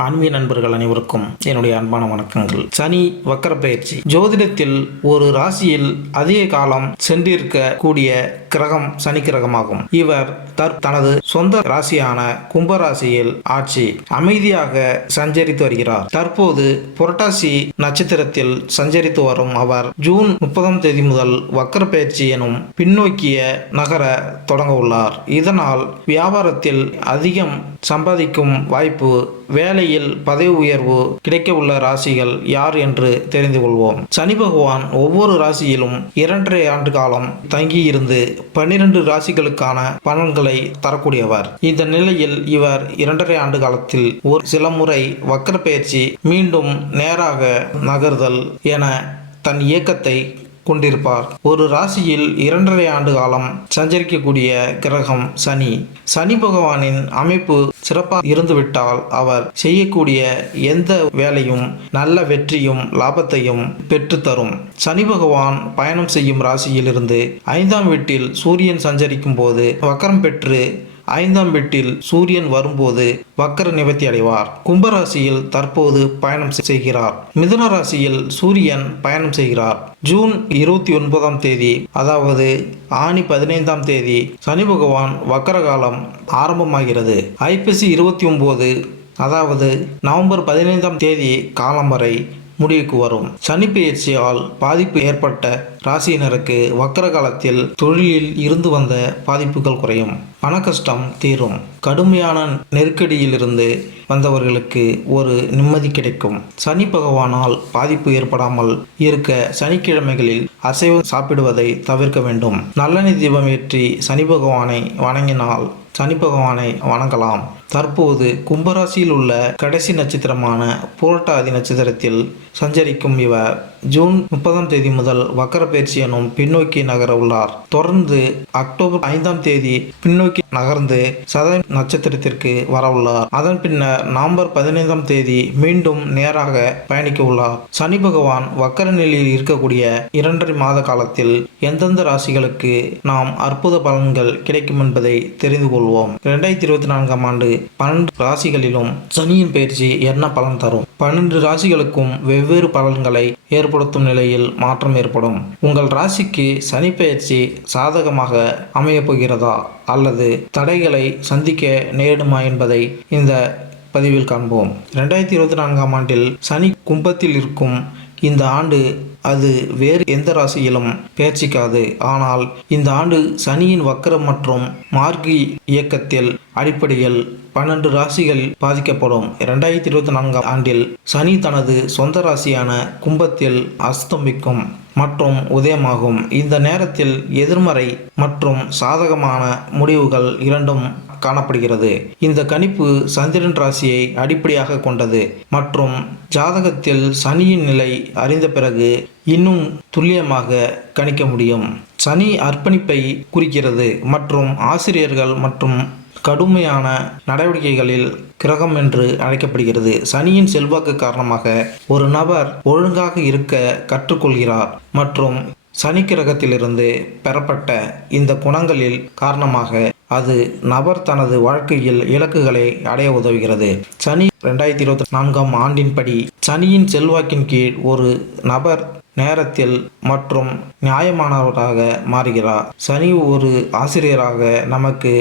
ஆன்மீக நண்பர்கள் அனைவருக்கும் என்னுடைய அன்பான வணக்கங்கள். சனி வக்கர பயிற்சி ஜோதிடத்தில் ஒரு ராசியில் அதிக காலம் சென்றிருக்க கூடிய கிரகம் சனி கிரகமாகும். இவர் தனது சொந்த ராசியான கும்பராசியில் ஆட்சி அமைதியாக சஞ்சரித்து வருகிறார். தற்போது புரட்டாசி நட்சத்திரத்தில் சஞ்சரித்து வரும் அவர் ஜூன் 30 முதல் வக்கர பயிற்சி எனும் பின்னோக்கிய நகர தொடங்க உள்ளார். இதனால் வியாபாரத்தில் அதிகம் சம்பாதிக்கும் வாய்ப்பு, வேலையில் பதவி உயர்வு கிடைக்க உள்ள ராசிகள் யார் என்று தெரிந்து கொள்வோம். சனி பகவான் ஒவ்வொரு ராசியிலும் 2.5 ஆண்டு காலம் தங்கியிருந்து 12 ராசிகளுக்கான பலன்களை தரக்கூடியவர். இந்த நிலையில் இவர் 2.5 ஆண்டு காலத்தில் ஒரு சில முறை வக்கர பயிற்சி, மீண்டும் நேராக நகர்தல் என தன் இயக்கத்தை கொண்டிருப்பார். ஒரு ராசியில் 2.5 ஆண்டு காலம் சஞ்சரிக்கக்கூடிய கிரகம் சனி. சனி பகவானின் அமைப்பு சிறப்பாக இருந்துவிட்டால் அவர் செய்யக்கூடிய எந்த வேலையும் நல்ல வெற்றியும் லாபத்தையும் பெற்றுத்தரும். சனி பகவான் பயணம் செய்யும் ராசியிலிருந்து 5ஆம் வீட்டில் சூரியன் சஞ்சரிக்கும் போது வக்கரம் பெற்று 5ஆம் வீட்டில் சூரியன் வரும்போது வக்கர நிவர்த்தி அடைவார். கும்பராசியில் தற்போது பயணம் செய்கிறார். மிதுன ராசியில் சூரியன் பயணம் செய்கிறார். ஜூன் 29ஆம் தேதி, அதாவது ஆனி 15ஆம் தேதி சனி பகவான் வக்கர காலம் ஆரம்பமாகிறது. ஐப்பசி 29, அதாவது நவம்பர் 15ஆம் தேதி காலம் வரை முடிவுக்கு வரும். சனி பெயர்ச்சியால் பாதிப்பு ஏற்பட்ட ராசியினருக்கு வக்கர காலத்தில் தொழிலில் இருந்து வந்த பாதிப்புகள் குறையும், பண கஷ்டம் தீரும், கடுமையான நெருக்கடியிலிருந்து வந்தவர்களுக்கு ஒரு நிம்மதி கிடைக்கும். சனி பகவானால் பாதிப்பு ஏற்படாமல் இருக்க சனிக்கிழமைகளில் அசைவம் சாப்பிடுவதை தவிர்க்க வேண்டும். நல்லெண்ணெய் தீபம் ஏற்றி சனி பகவானை வணங்கினால் சனி பகவானை வணங்கலாம். தற்போது கும்பராசியில் உள்ள கடைசி நட்சத்திரமான புரட்டாதி நட்சத்திரத்தில் சஞ்சரிக்கும் இவர் ஜூன் 30ஆம் தேதி முதல் வக்கர பயிற்சி எனும் பின்னோக்கி நகர உள்ளார். தொடர்ந்து அக்டோபர் 5ஆம் தேதி பின்னோக்கி நகர்ந்து சதய நட்சத்திரத்திற்கு வர உள்ளார். அதன் பின்னர் நவம்பர் 15ஆம் தேதி மீண்டும் நேராக பயணிக்க உள்ளார். சனி பகவான் வக்கர நிலையில் இருக்கக்கூடிய 2.5 மாத காலத்தில் எந்தெந்த ராசிகளுக்கு நாம் அற்புத பலன்கள் கிடைக்கும் என்பதை தெரிந்து கொள்வோம். 2024ஆம் ஆண்டு 12 ராசிகளிலும் சனியின் பயிற்சி என்ன பலன் தரும்? 12 ராசிகளுக்கும் வெவ்வேறு பலன்களை ஏற்படுத்தும் நிலையில் மாற்றம் ஏற்படும். உங்கள் ராசிக்கு சனி பயிற்சி சாதகமாக அமையப் போகிறதா அல்லது தடைகளை சந்திக்க நேரிடுமா என்பதை இந்த பதிவில் காண்போம். 2024ஆம் ஆண்டில் சனி கும்பத்தில் இருக்கும் இந்த ஆண்டு அது வேறு எந்த ராசியிலும் பெயர்ச்சிக்காது. ஆனால் இந்த ஆண்டு சனியின் வக்கரம் மற்றும் மார்கி இயக்கத்தில் அடிப்படையில் 12 ராசிகள் பாதிக்கப்படும். 2024ஆம் ஆண்டில் சனி தனது சொந்த ராசியான கும்பத்தில் அஸ்தமிக்கும் மற்றும் உதயமாகும். இந்த நேரத்தில் எதிர்மறை மற்றும் சாதகமான முடிவுகள் இரண்டும் காணப்படுகிறது. இந்த கணிப்பு சந்திரன் ராசியை அடிப்படையாக கொண்டது மற்றும் ஜாதகத்தில் சனியின் நிலை அறிந்த பிறகு இன்னும் துல்லியமாக கணிக்க முடியும். சனி அர்ப்பணிப்பை குறிக்கிறது மற்றும் ஆசிரியர்கள் மற்றும் கடுமையான நடவடிக்கைகளில் கிரகம் என்று அழைக்கப்படுகிறது. சனியின் செல்வாக்கு காரணமாக ஒரு நபர் ஒழுங்காக இருக்க கற்றுக்கொள்கிறார் மற்றும் சனி கிரகத்திலிருந்து பெறப்பட்ட இந்த குணங்களில் காரணமாக அது நபர் தனது வாழ்க்கையில் இலக்குகளை அடைய உதவுகிறது. சனி 2024ஆம் ஆண்டின்படி சனியின் செல்வாக்கின் கீழ் ஒரு நபர் நேரத்தில் மற்றும் நியாயமானவராக மாறுகிறார். சனி ஒரு ஆசிரியராக நமக்கு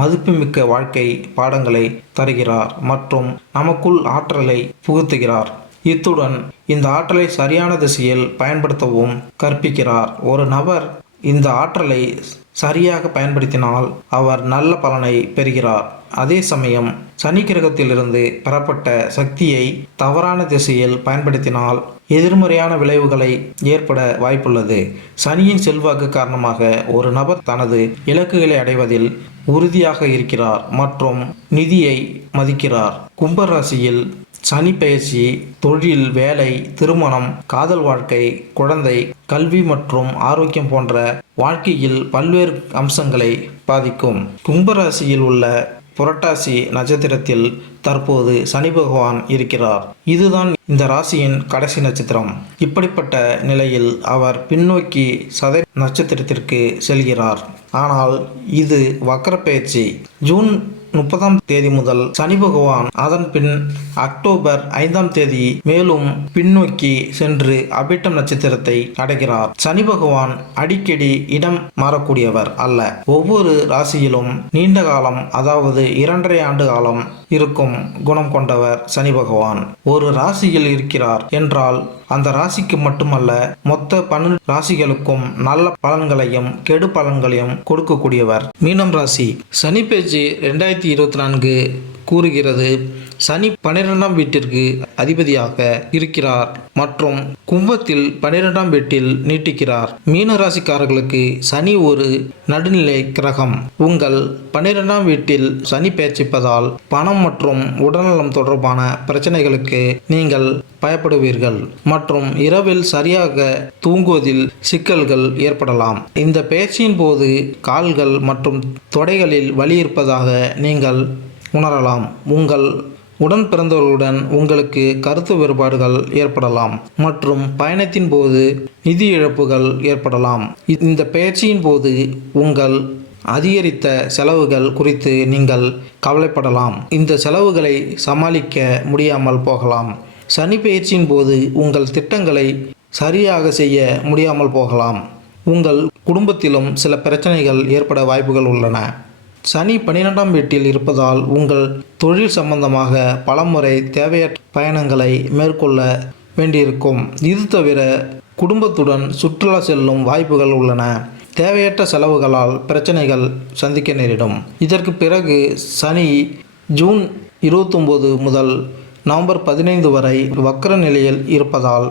மதிப்புமிக்க வாழ்க்கை பாடங்களை தருகிறார் மற்றும் நமக்குள் ஆற்றலை புகுத்துகிறார். இத்துடன் இந்த ஆற்றலை சரியான திசையில் பயன்படுத்தவும் கற்பிக்கிறார். ஒரு நபர் இந்த ஆற்றலை சரியாக பயன்படுத்தினால் அவர் நல்ல பலனை பெறுகிறார். அதே சமயம் சனி கிரகத்திலிருந்து பெறப்பட்ட சக்தியை தவறான திசையில் பயன்படுத்தினால் எதிர்மறையான விளைவுகளை ஏற்பட வாய்ப்புள்ளது. சனியின் செல்வாக்கு காரணமாக ஒரு நபர் தனது இலக்குகளை அடைவதில் உறுதியாக இருக்கிறார் மற்றும் நிதியை மதிக்கிறார். கும்பராசியில் சனி பயிற்சி தொழில், வேலை, திருமணம், காதல் வாழ்க்கை, குழந்தை, கல்வி மற்றும் ஆரோக்கியம் போன்ற வாழ்க்கையில் பல்வேறு அம்சங்களை பாதிக்கும். கும்பராசியில் உள்ள புரட்டாசி நட்சத்திரத்தில் தற்போது சனி பகவான் இருக்கிறார். இதுதான் இந்த ராசியின் கடைசி நட்சத்திரம். இப்படிப்பட்ட நிலையில் அவர் பின்னோக்கி சதய நட்சத்திரத்திற்கு செல்கிறார். ஆனால் இது வக்கர பயிற்சி. ஜூன் 30ஆம் தேதி முதல் சனி பகவான் அதன் பின் அக்டோபர் 5ஆம் தேதி மேலும் பின்னோக்கி சென்று அபிட்டம் நட்சத்திரத்தை அடைகிறார். சனி பகவான் அடிக்கடி இடம் மாறக்கூடியவர் அல்ல. ஒவ்வொரு ராசியிலும் நீண்ட காலம், அதாவது 2.5 ஆண்டு காலம் இருக்கும் குணம் கொண்டவர் சனி பகவான். ஒரு ராசியில் இருக்கிறார் என்றால் அந்த ராசிக்கு மட்டுமல்ல, மொத்த 12 ராசிகளுக்கும் நல்ல பலன்களையும் கெடு பலன்களையும் கொடுக்கக்கூடியவர். மீனம் ராசி. சனி பேச்சு 2024 கூறுகிறது, சனி 12ஆம் வீட்டிற்கு அதிபதியாக இருக்கிறார் மற்றும் கும்பத்தில் 12ஆம் வீட்டில் நீட்டிக்கிறார். மீன ராசிக்காரர்களுக்கு சனி ஒரு நடுநிலை கிரகம். உங்கள் 12ஆம் வீட்டில் சனி பேச்சிப்பதால் பணம் மற்றும் உடல்நலம் தொடர்பான பிரச்சனைகளுக்கு நீங்கள் பயப்படுவீர்கள் மற்றும் இரவில் சரியாக தூங்குவதில் சிக்கல்கள் ஏற்படலாம். இந்த பேச்சின் போது கால்கள் மற்றும் தொடைகளில் வலி இருப்பதாக நீங்கள் உணரலாம். உங்கள் உடன் பிறந்தவர்களுடன் உங்களுக்கு கருத்து வேறுபாடுகள் ஏற்படலாம் மற்றும் பயணத்தின் போது நிதி இழப்புகள் ஏற்படலாம். இந்த பயிற்சியின் போது உங்கள் அதிகரித்த செலவுகள் குறித்து நீங்கள் கவலைப்படலாம். இந்த செலவுகளை சமாளிக்க முடியாமல் போகலாம். சனி பயிற்சியின் போது உங்கள் திட்டங்களை சரியாக செய்ய முடியாமல் போகலாம். உங்கள் குடும்பத்திலும் சில பிரச்சனைகள் ஏற்பட வாய்ப்புகள் உள்ளன. சனி 12ஆம் வீட்டில் இருப்பதால் உங்கள் தொழில் சம்பந்தமாக பலமுறை தேவையற்ற பயணங்களை மேற்கொள்ள வேண்டியிருக்கும். இது தவிர குடும்பத்துடன் சுற்றுலா செல்லும் வாய்ப்புகள் உள்ளன. தேவையற்ற செலவுகளால் பிரச்சனைகள் சந்திக்க நேரிடும். இதற்கு பிறகு சனி ஜூன் 29 முதல் நவம்பர் 15 வரை வக்ர நிலையில் இருப்பதால்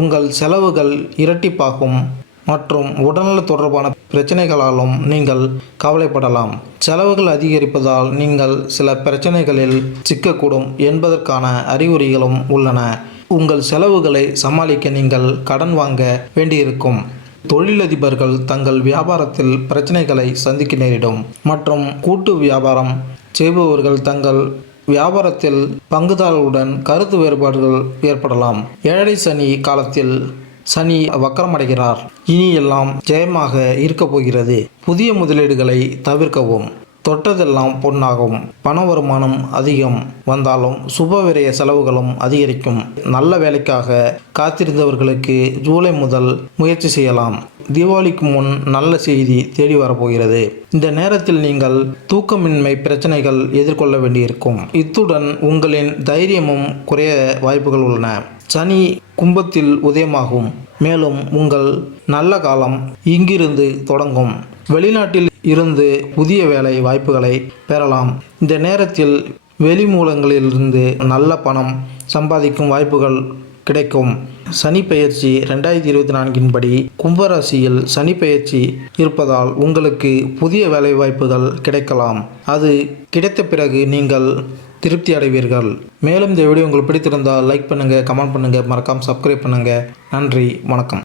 உங்கள் செலவுகள் இரட்டிப்பாகும் மற்றும் உடல்நல தொடர்பான பிரச்சனைகளாலும் நீங்கள் கவலைப்படலாம். செலவுகள் அதிகரிப்பதால் நீங்கள் சில பிரச்சனைகளில் சிக்கக்கூடும் என்பதற்கான அறிகுறிகளும் உள்ளன. உங்கள் செலவுகளை சமாளிக்க நீங்கள் கடன் வாங்க வேண்டியிருக்கும். தொழிலதிபர்கள் தங்கள் வியாபாரத்தில் பிரச்சனைகளை சந்திக்க நேரிடும் மற்றும் கூட்டு வியாபாரம் செய்பவர்கள் தங்கள் வியாபாரத்தில் பங்குதாரர்களுடன் கருத்து வேறுபாடுகள் ஏற்படலாம். ஏழரை சனி காலத்தில் சனி வக்கரமடைகிறார். இனி எல்லாம் ஜெயமாக இருக்கப் போகிறது. புதிய முதலீடுகளை தவிர்க்கவும். தொட்டதெல்லாம் பொன்னாகும். பண வருமானம் அதிகம் வந்தாலும் சுப விரய செலவுகளும் அதிகரிக்கும். நல்ல வேலைக்காக காத்திருந்தவர்களுக்கு ஜூலை முதல் முயற்சி செய்யலாம். தீபாவளிக்கு முன் நல்ல செய்தி தேடி வரப்போகிறது. இந்த நேரத்தில் நீங்கள் தூக்கமின்மை பிரச்சனைகள் எதிர்கொள்ள வேண்டியிருக்கும். இத்துடன் உங்களின் தைரியமும் குறைய வாய்ப்புகள் உள்ளன. சனி கும்பத்தில் உதயமாகும். மேலும் உங்கள் நல்ல காலம் இங்கிருந்து தொடங்கும். வெளிநாட்டில் இருந்து புதிய வேலை வாய்ப்புகளை பெறலாம். இந்த நேரத்தில் வெளி மூலங்களிலிருந்து நல்ல பணம் சம்பாதிக்கும் வாய்ப்புகள் கிடைக்கும். சனி பெயர்ச்சி 2024 படி கும்பராசியில் சனி பெயர்ச்சி இருப்பதால் உங்களுக்கு புதிய வேலை வாய்ப்புகள் கிடைக்கலாம். அது கிடைத்த பிறகு நீங்கள் திருப்தி அடைவீர்கள். மேலும் இந்த வீடியோ உங்களுக்கு பிடித்திருந்தால் லைக் பண்ணுங்கள், கமெண்ட் பண்ணுங்கள், மறக்காமல் சப்ஸ்கிரைப் பண்ணுங்கள். நன்றி, வணக்கம்.